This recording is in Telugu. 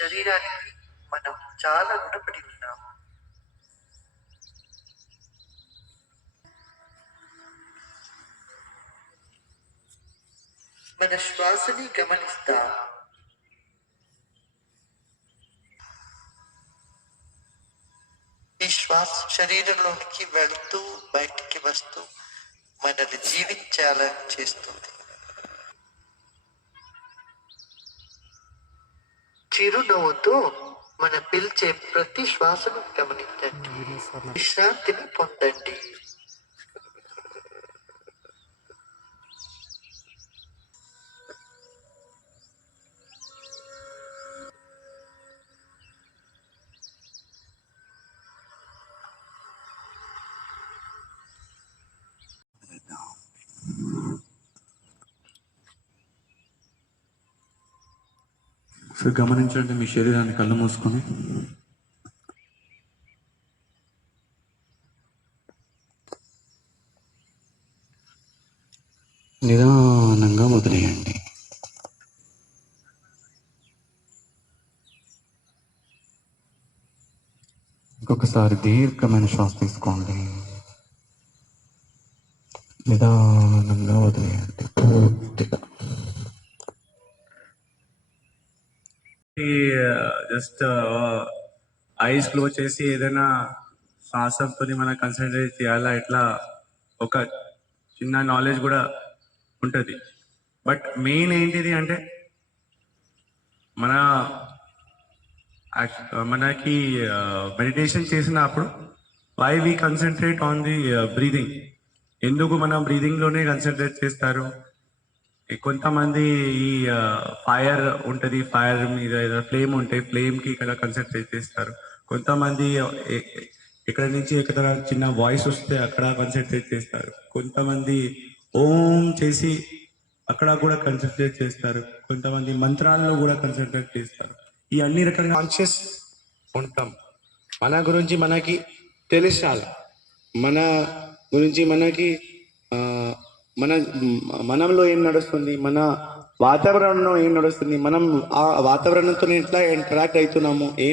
శరీరానికి మనం చాలా రుణపడి ఉన్నాం. మన శ్వాసని గమనిస్తాం. ఈ శ్వాస శరీరంలోనికి వెళ్తూ బయటికి వస్తూ మనల్ని జీవించాలని చేస్తుంది. చిరునవ్వుతో మన పిలిచే ప్రతి శ్వాసను గమనించండి. విశ్రాంతిని పొందండి. సో గమనించండి మీ శరీరాన్ని కళ్ళు మూసుకొని. నిదానంగా వదిలేయండి. ఇంకొకసారి దీర్ఘమైన శ్వాస తీసుకోండి. నిదానంగా వదిలేయండి పూర్తిగా. జస్ట్ ఐస్ క్లోజ్ చేసి ఏదైనా శ్వాసతో మనం కన్సన్ట్రేట్ చేయాలా, ఇట్లా ఒక చిన్న నాలెడ్జ్ కూడా ఉంటుంది. బట్ మెయిన్ ఏంటిది అంటే మనకి మెడిటేషన్ చేసినప్పుడు why we concentrate on the breathing. ఎందుకు మనం బ్రీదింగ్లోనే కన్సన్ట్రేట్ చేస్తారు? కొంతమంది ఈ ఫైర్ ఉంటుంది, ఫైర్ మీద ఫ్లేమ్ ఉంటాయి, ఫ్లేమ్కి ఇక్కడ కన్సన్ట్రేట్ చేస్తారు. కొంతమంది ఇక్కడ నుంచి ఎక్కడ చిన్న వాయిస్ వస్తే అక్కడ కన్సన్ట్రేట్ చేస్తారు. కొంతమంది ఓం చేసి అక్కడ కూడా కన్సన్ట్రేట్ చేస్తారు. కొంతమంది మంత్రాల్లో కూడా కన్సన్ట్రేట్ చేస్తారు. ఈ అన్ని రకాల కాన్షియస్ ఉంటాం. మన గురించి మనకి తెలిసాలి, మన గురించి మనకి మనంలో ఏం నడుస్తుంది, మన వాతావరణంలో ఏం నడుస్తుంది, మనం ఆ వాతావరణంతో ఎట్లా ఇంటరాక్ట్ అవుతున్నాము, ఏం